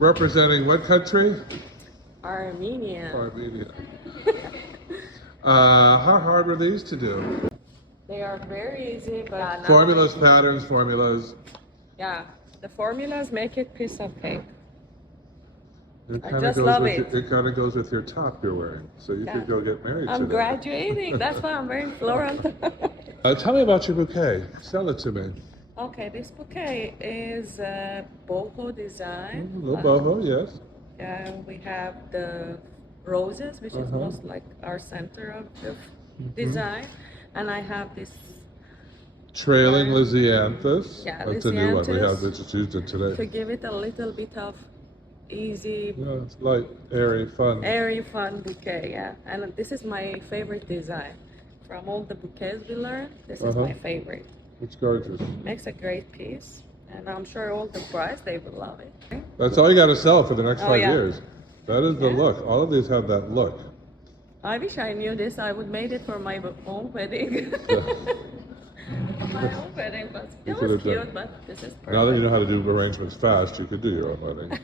Representing what country? Armenia. Armenia. How hard were these to do? They are very easy, but Formulas, patterns, formulas. yeah, the formulas make it piece of cake. It I kind of just goes love with it. It kind of goes with your top you're wearing, so you could go get married I'm today. graduating. That's why I'm wearing floral. Tell me about your bouquet. Sell it to me. Okay, this bouquet is boho design. A little boho, yes. Yeah, we have the roses, which is most like our center of the design, and I have this Trailing Lysianthus. Yeah, That's a new one. We have Lysianthus. just used it today. to give it a little bit of easy, Yeah, it's light, airy, fun. airy, fun bouquet. Yeah, and this is my favorite design. From all the bouquets we learned, this is my favorite. It's gorgeous. Makes a great piece, and I'm sure all the brides they will love it. That's all you got to sell for the next 5 yeah. years. That is the Yeah. look. All of these have that look. I wish I knew this. I would made it for my own wedding. My own wedding, but it was cute. But this is perfect. Now that you know how to do arrangements fast, you could do your own wedding.